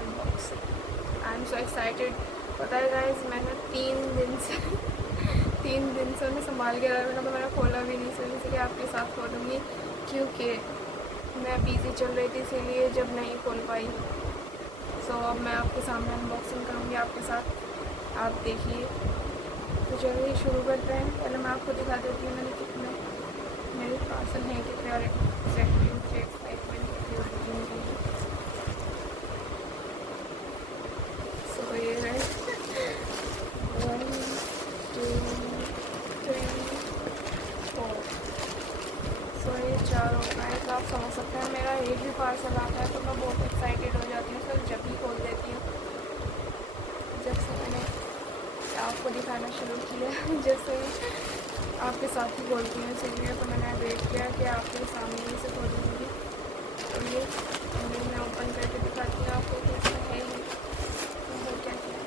Unboxing. I am so excited. पता है guys, मैंने 3 दिन से उन्हें संभाल के रखा था, तो मैंने खोला भी नहीं, सोची कि आपके साथ खोलूँगी, क्योंकि मैं बिज़ी चल रही थी, इसीलिए जब नहीं खोल पाई। सो अब मैं आपके सामने अनबॉक्सिंग करूँगी आपके साथ, आप देखिए। तो चलिए शुरू करते हैं। पहले मैं आपको दिखा देती हूँ मैंने कितने मेरे पार्सल हैं, कितने और एक्साइटमेंट की। सो ये है 1 2 3 4। सो ये 4 हो गए। तो आप समझ सकते हैं मेरा एक भी पार्सल आता है तो मैं बहुत एक्साइटेड हो जाती हूँ, सर जब भी खोल देती हूँ। जब से मैंने आपको दिखाना शुरू किया जब से आपके साथ ही खोलती हूँ, इसलिए तो मैंने वेट किया कि आपके सामने ही से खोलूँगी। तो ये मैं ओपन करके दिखाती हूँ आपको कि इसमें है ही तो क्या क्या।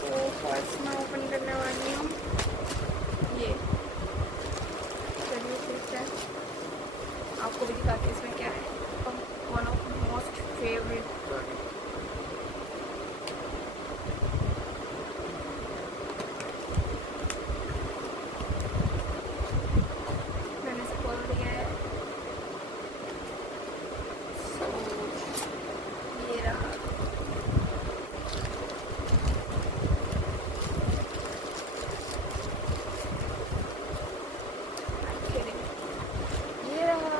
तो फर्स्ट मैं ओपन करने वाली हूँ ये। चलिए फिर क्या आपको भी दिखाती हूँ इसमें क्या है। One of most favourite product. मैंने इसे खोल दिया है। सो ये रहा। ये रहा।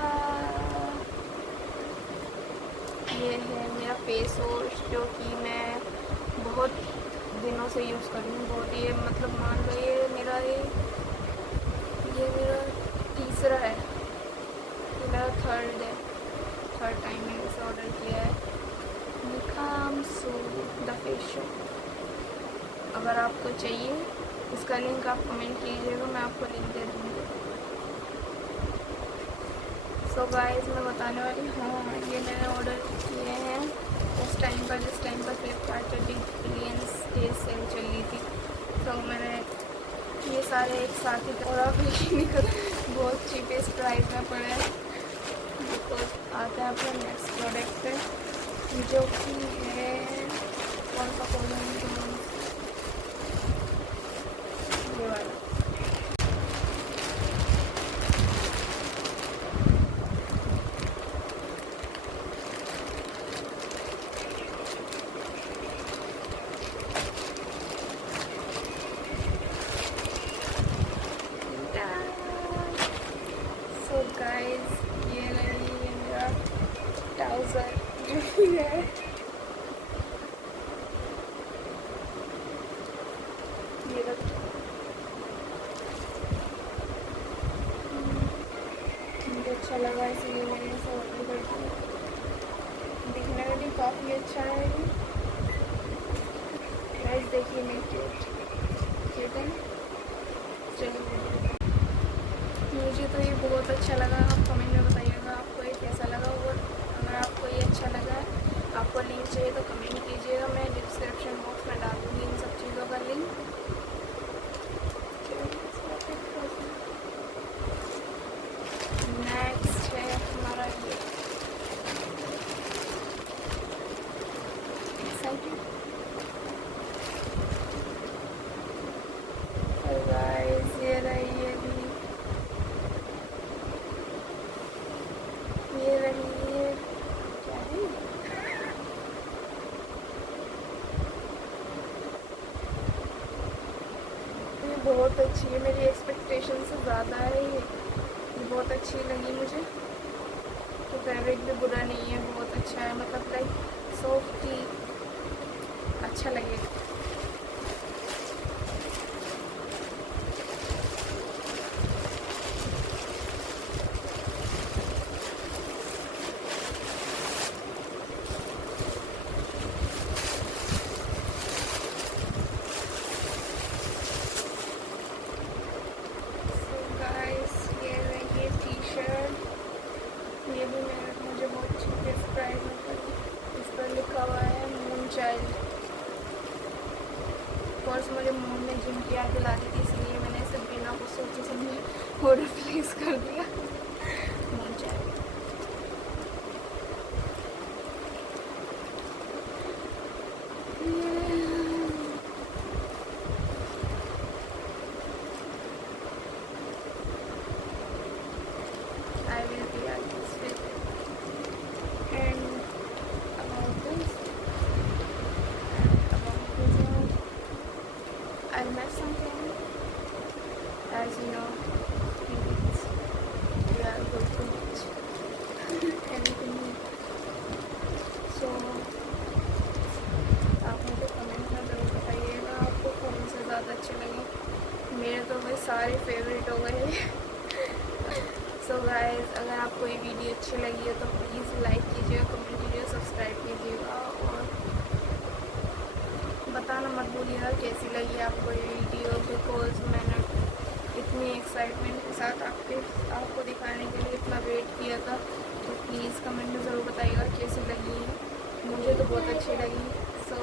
ये है मेरा फेस वॉश, जो कि मैं बहुत दिनों से यूज़ कर रही हूँ। बहुत ये मतलब मान लो ये मेरा तीसरा है, ये मेरा थर्ड टाइम मैंने इसे ऑर्डर किया है। निखाम सो द फेशियल। अगर आपको चाहिए इसका लिंक आप कमेंट कीजिएगा, मैं आपको लिंक दे दूँगी। सो गाइस मैं बताने वाली हूँ, ये मैंने ऑर्डर किए हैं उस टाइम पर जिस टाइम पर फ्लिपकार्ट 20 डेज सेल चल रही थी। तो मैंने ये सारे एक साथ ही, और आप यकीन नहीं कर, बहुत चीपेस्ट प्राइस में पड़े हैं। बिकॉज आता है अपना नेक्स्ट प्रोडक्ट पे, जो कि है कौन सा ये वाला। सो गाइस ये रही है मेरा ट्राउज़र जो कि है ये मुझे अच्छा लगा, इसलिए मैंने इसे ऑर्डर कर दिया। दिखने में भी काफ़ी अच्छा है ये। गाइस देखिए मैं क्यूट है। चलिए मुझे तो ये बहुत अच्छा लगा। आप कमेंट में बताइएगा आपको ये कैसा लगा, और अगर आपको ये अच्छा लगा है, आपको लिंक चाहिए तो कमेंट कीजिएगा, मैं डिस्क्रिप्शन बॉक्स में डाल दूँगी इन सब चीज़ों का लिंक। नेक्स्ट है हमारा ये एक्साइटेड। गाइस ये रही है क्या है, ये बहुत अच्छी है, मेरी एक्सपेक्टेशन से ज़्यादा है ये बहुत अच्छी लगी मुझे। तो फैब्रिक भी बुरा नहीं है, बहुत अच्छा है, मतलब लाइक सॉफ्ट ही अच्छा लगेगा। ये भी मुझे बहुत चीपेस्ट प्राइस में पड़ी। इस पर लिखा हुआ है मून चाइल्ड। कोर्स मुझे मून में जिम की याद दिला दी थी, इसलिए मैंने इसे बिना कुछ सोचे समझे ऑर्डर प्लेस कर दिया। मून चाइल्ड सारे फेवरेट हो गए। सो गाइस, अगर आपको ये वीडियो अच्छी लगी है तो प्लीज़ लाइक कीजिएगा, कमेंट कीजिएगा, सब्सक्राइब कीजिएगा और बताना मत भूलिएगा कैसी लगी आपको ये वीडियो, बिकॉज मैंने इतनी एक्साइटमेंट के साथ आपको दिखाने के लिए इतना वेट किया था। तो प्लीज़ कमेंट में ज़रूर बताइएगा कैसी लगी है। मुझे तो बहुत अच्छी लगी। सो